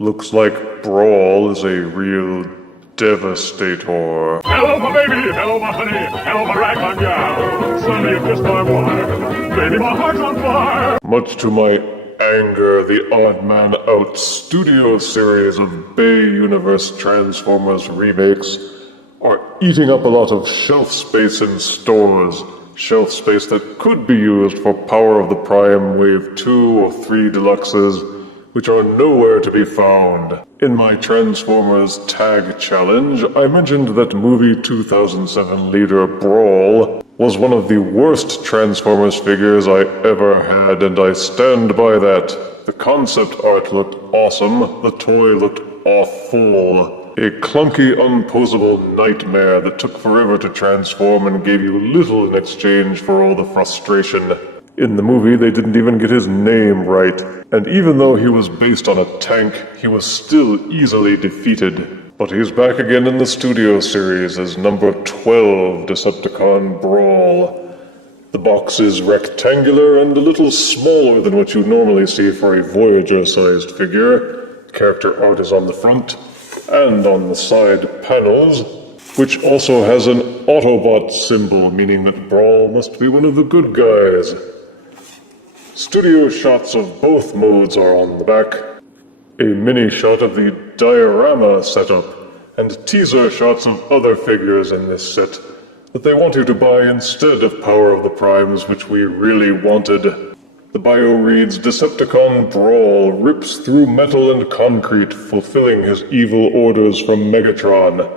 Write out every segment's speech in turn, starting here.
Looks like Brawl is a real Devastator. Hello, my baby. Hello, my honey. Hello, my ragtime gal. Suddenly you kissed my wife. Baby, my heart's on fire. Much to my anger, the Odd Man Out studio series of Bay Universe Transformers remakes are eating up a lot of shelf space in stores. Shelf space that could be used for Power of the Prime Wave 2 or 3 Deluxes, which are nowhere to be found. In my Transformers Tag Challenge, I mentioned that movie 2007 leader Brawl was one of the worst Transformers figures I ever had, and I stand by that. The concept art looked awesome, the toy looked awful. A clunky, unposable nightmare that took forever to transform and gave you little in exchange for all the frustration. In the movie, they didn't even get his name right, and even though he was based on a tank, he was still easily defeated. But he's back again in the studio series as number 12 Decepticon Brawl. The box is rectangular and a little smaller than what you normally see for a Voyager-sized figure. Character art is on the front and on the side panels, which also has an Autobot symbol, meaning that Brawl must be one of the good guys. Studio shots of both modes are on the back, a mini shot of the diorama setup, and teaser shots of other figures in this set that they want you to buy instead of Power of the Primes, which we really wanted. The bio reads, Decepticon Brawl rips through metal and concrete, fulfilling his evil orders from Megatron.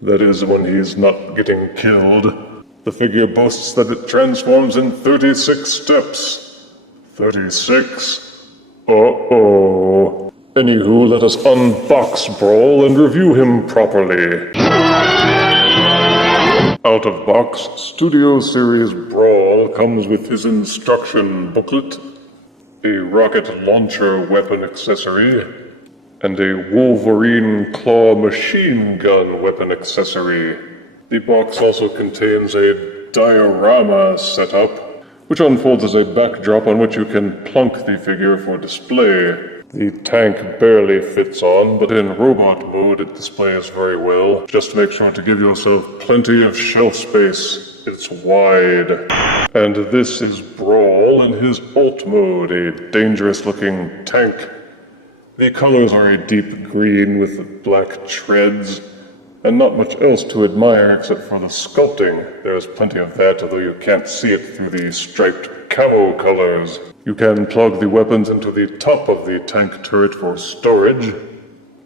That is, when he's not getting killed. The figure boasts that it transforms in 36 steps. 36? Uh-oh. Anywho, let us unbox Brawl and review him properly. Out of box, Studio Series Brawl comes with his instruction booklet, a rocket launcher weapon accessory, and a Wolverine claw machine gun weapon accessory. The box also contains a diorama setup, which unfolds as a backdrop on which you can plunk the figure for display. The tank barely fits on, but in robot mode it displays very well. Just make sure to give yourself plenty of shelf space. It's wide. And this is Brawl in his alt mode, a dangerous-looking tank. The colors are a deep green with black treads, and not much else to admire except for the sculpting. There's plenty of that, although you can't see it through the striped camo colors. You can plug the weapons into the top of the tank turret for storage.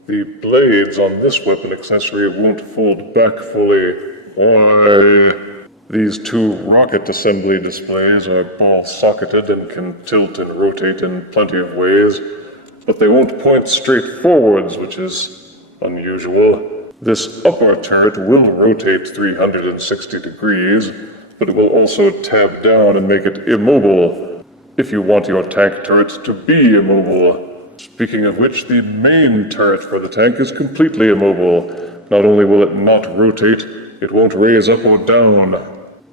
The blades on this weapon accessory won't fold back fully. Why? These two rocket assembly displays are ball-socketed and can tilt and rotate in plenty of ways, but they won't point straight forwards, which is unusual. This upper turret will rotate 360 degrees, but it will also tab down and make it immobile, if you want your tank turret to be immobile. Speaking of which, the main turret for the tank is completely immobile. Not only will it not rotate, it won't raise up or down.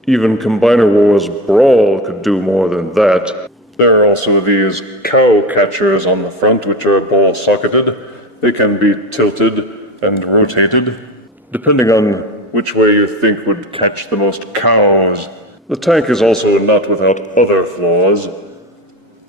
Even Combiner Wars Brawl could do more than that. There are also these cow catchers on the front, which are ball-socketed. They can be tilted and rotated, depending on which way you think would catch the most cows. The tank is also not without other flaws.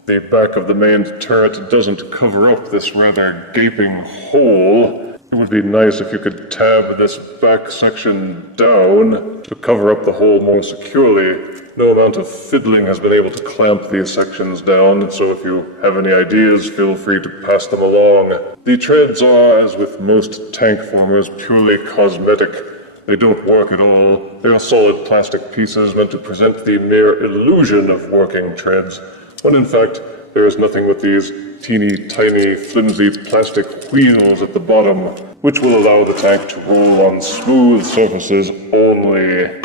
The back of the main turret doesn't cover up this rather gaping hole. It would be nice if you could tab this back section down to cover up the hole more securely. No amount of fiddling has been able to clamp these sections down, so if you have any ideas, feel free to pass them along. The treads are, as with most tank formers, purely cosmetic. They don't work at all. They are solid plastic pieces meant to present the mere illusion of working treads, when in fact there is nothing but these teeny tiny flimsy plastic wheels at the bottom, which will allow the tank to roll on smooth surfaces only.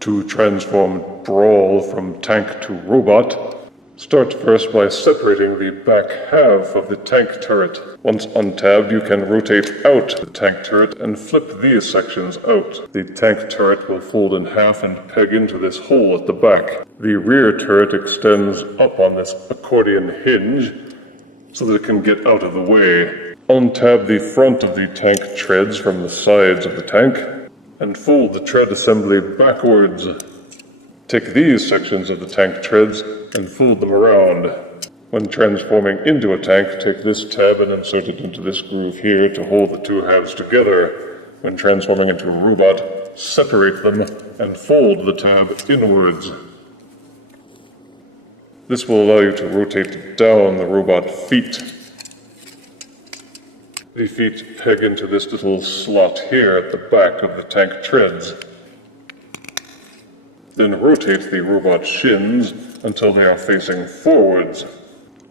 To transform Brawl from tank to robot, start first by separating the back half of the tank turret. Once untabbed, you can rotate out the tank turret and flip these sections out. The tank turret will fold in half and peg into this hole at the back. The rear turret extends up on this accordion hinge so that it can get out of the way. Untab the front of the tank treads from the sides of the tank, and fold the tread assembly backwards. Take these sections of the tank treads and fold them around. When transforming into a tank, take this tab and insert it into this groove here to hold the two halves together. When transforming into a robot, separate them and fold the tab inwards. This will allow you to rotate down the robot feet. The feet peg into this little slot here at the back of the tank treads. Then rotate the robot shins until they are facing forwards.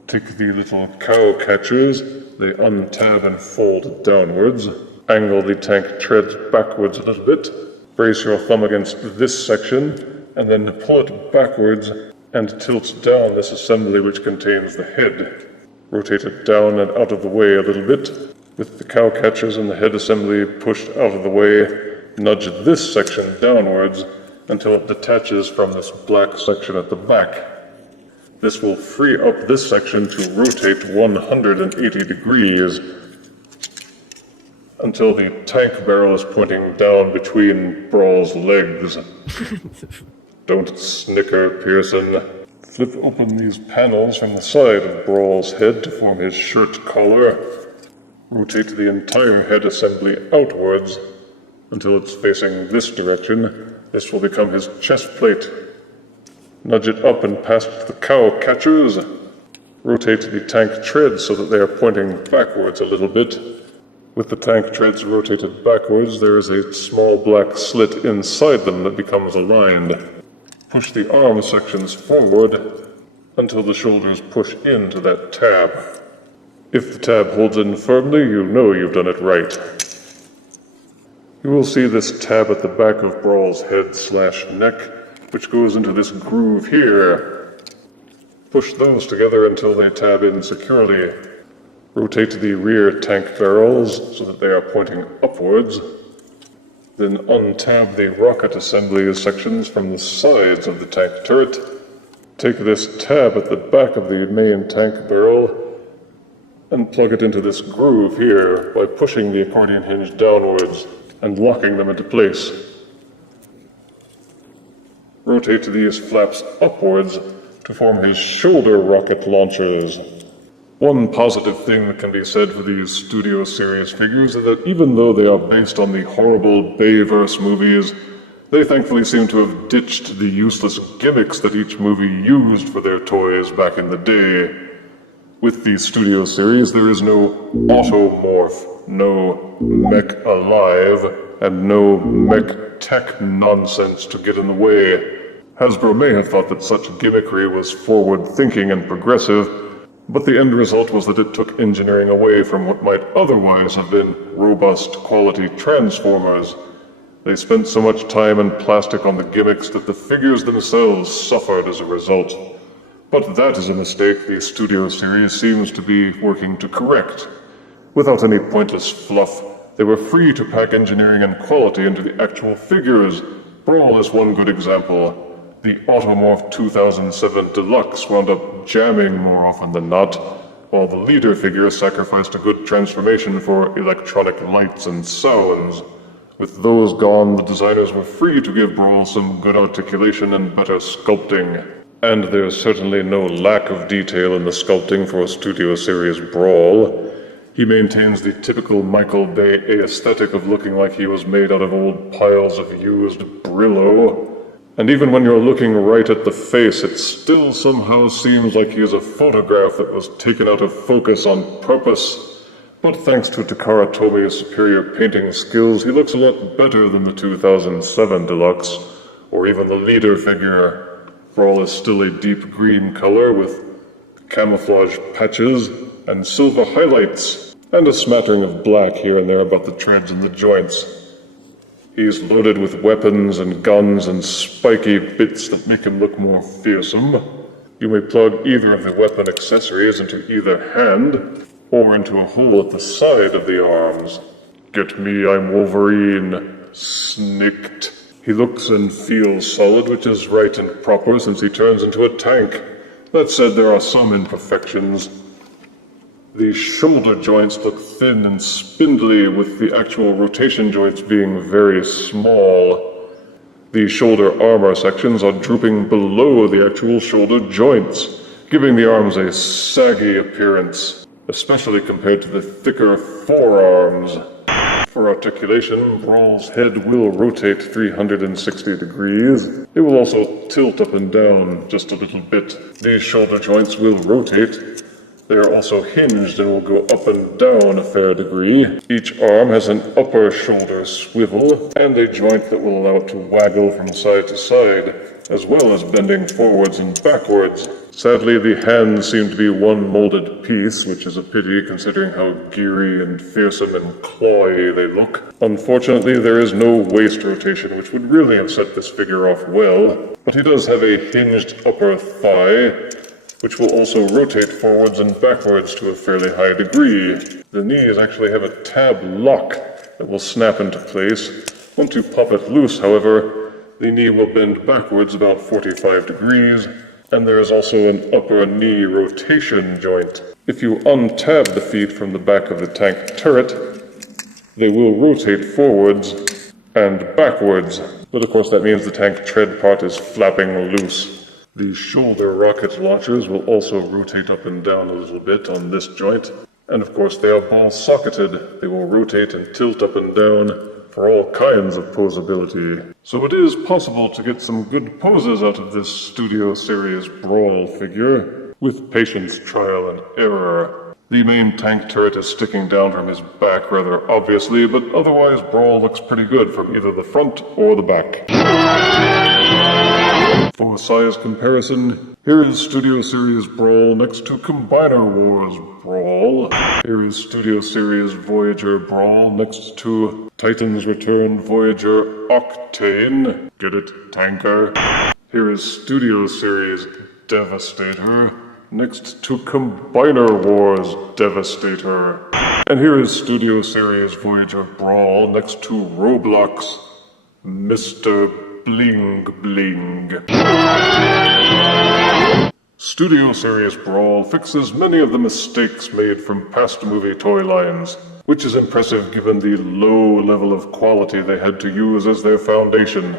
Take the little cow catchers, they untab and fold downwards. Angle the tank treads backwards a little bit. Brace your thumb against this section, and then pull it backwards and tilt down this assembly which contains the head. Rotate it down and out of the way a little bit. With the cow catchers and the head assembly pushed out of the way, nudge this section downwards until it detaches from this black section at the back. This will free up this section to rotate 180 degrees until the tank barrel is pointing down between Brawl's legs. Don't snicker, Pearson. Flip open these panels from the side of Brawl's head to form his shirt collar. Rotate the entire head assembly outwards until it's facing this direction. This will become his chest plate. Nudge it up and past the cow catchers. Rotate the tank treads so that they are pointing backwards a little bit. With the tank treads rotated backwards, there is a small black slit inside them that becomes aligned. Push the arm sections forward until the shoulders push into that tab. If the tab holds in firmly, you know you've done it right. You will see this tab at the back of Brawl's head/neck, which goes into this groove here. Push those together until they tab in securely. Rotate the rear tank barrels so that they are pointing upwards. Then untab the rocket assembly sections from the sides of the tank turret. Take this tab at the back of the main tank barrel and plug it into this groove here by pushing the accordion hinge downwards and locking them into place. Rotate these flaps upwards to form his shoulder rocket launchers. One positive thing that can be said for these Studio Series figures is that even though they are based on the horrible Bayverse movies, they thankfully seem to have ditched the useless gimmicks that each movie used for their toys back in the day. With the Studio Series, there is no Automorph, no Mech Alive, and no Mech Tech nonsense to get in the way. Hasbro may have thought that such gimmickry was forward-thinking and progressive, but the end result was that it took engineering away from what might otherwise have been robust quality Transformers. They spent so much time and plastic on the gimmicks that the figures themselves suffered as a result. But that is a mistake the Studio Series seems to be working to correct. Without any pointless fluff, they were free to pack engineering and quality into the actual figures. Brawl is one good example. The Automorph 2007 Deluxe wound up jamming more often than not, while the leader figure sacrificed a good transformation for electronic lights and sounds. With those gone, the designers were free to give Brawl some good articulation and better sculpting. And there's certainly no lack of detail in the sculpting for a Studio Series Brawl. He maintains the typical Michael Bay aesthetic of looking like he was made out of old piles of used Brillo. And even when you're looking right at the face, it still somehow seems like he is a photograph that was taken out of focus on purpose. But thanks to Takara Tomi's superior painting skills, he looks a lot better than the 2007 Deluxe, or even the leader figure. Brawl is still a deep green color with camouflage patches and silver highlights, and a smattering of black here and there about the treads and the joints. He's loaded with weapons and guns and spiky bits that make him look more fearsome. You may plug either of the weapon accessories into either hand, or into a hole at the side of the arms. Get me, I'm Wolverine. Snicked. He looks and feels solid, which is right and proper since he turns into a tank. That said, there are some imperfections. The shoulder joints look thin and spindly, with the actual rotation joints being very small. The shoulder armor sections are drooping below the actual shoulder joints, giving the arms a saggy appearance, especially compared to the thicker forearms. For articulation, Brawl's head will rotate 360 degrees. It will also tilt up and down just a little bit. These shoulder joints will rotate. They are also hinged and will go up and down a fair degree. Each arm has an upper shoulder swivel and a joint that will allow it to waggle from side to side, as well as bending forwards and backwards. Sadly, the hands seem to be one molded piece, which is a pity considering how geary and fearsome and clawy they look. Unfortunately, there is no waist rotation, which would really have set this figure off well, but he does have a hinged upper thigh, which will also rotate forwards and backwards to a fairly high degree. The knees actually have a tab lock that will snap into place. Once you pop it loose, however, the knee will bend backwards about 45 degrees, and there is also an upper knee rotation joint. If you untab the feet from the back of the tank turret, they will rotate forwards and backwards, but of course that means the tank tread part is flapping loose. The shoulder rocket launchers will also rotate up and down a little bit on this joint, and of course they are ball-socketed. They will rotate and tilt up and down for all kinds of posability. So it is possible to get some good poses out of this Studio Series Brawl figure, with patience, trial, and error. The main tank turret is sticking down from his back rather obviously, but otherwise Brawl looks pretty good from either the front or the back. For size comparison, here is Studio Series Brawl next to Combiner Wars Brawl. Here is Studio Series Voyager Brawl next to Titan's Return Voyager Octane. Get it, tanker? Here is Studio Series Devastator next to Combiner Wars Devastator. And here is Studio Series Voyager Brawl next to Roblox Mr. Bling Bling. Studio Series Brawl fixes many of the mistakes made from past movie toy lines, which is impressive given the low level of quality they had to use as their foundation.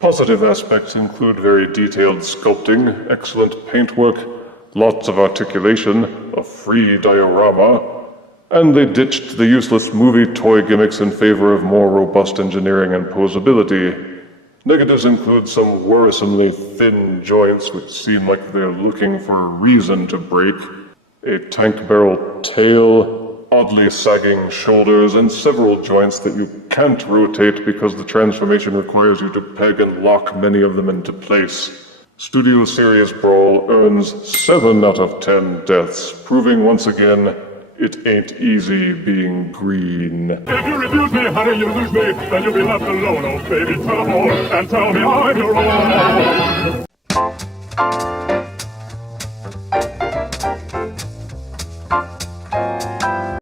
Positive aspects include very detailed sculpting, excellent paintwork, lots of articulation, a free diorama, and they ditched the useless movie toy gimmicks in favor of more robust engineering and posability. Negatives include some worrisomely thin joints which seem like they're looking for a reason to break, a tank barrel tail, oddly sagging shoulders, and several joints that you can't rotate because the transformation requires you to peg and lock many of them into place. Studio Series Brawl earns 7 out of 10 deaths, proving once again it ain't easy being green. If you refuse me, honey, you lose me. Then you'll be left alone, oh baby. Tell them all and tell me I'm your own.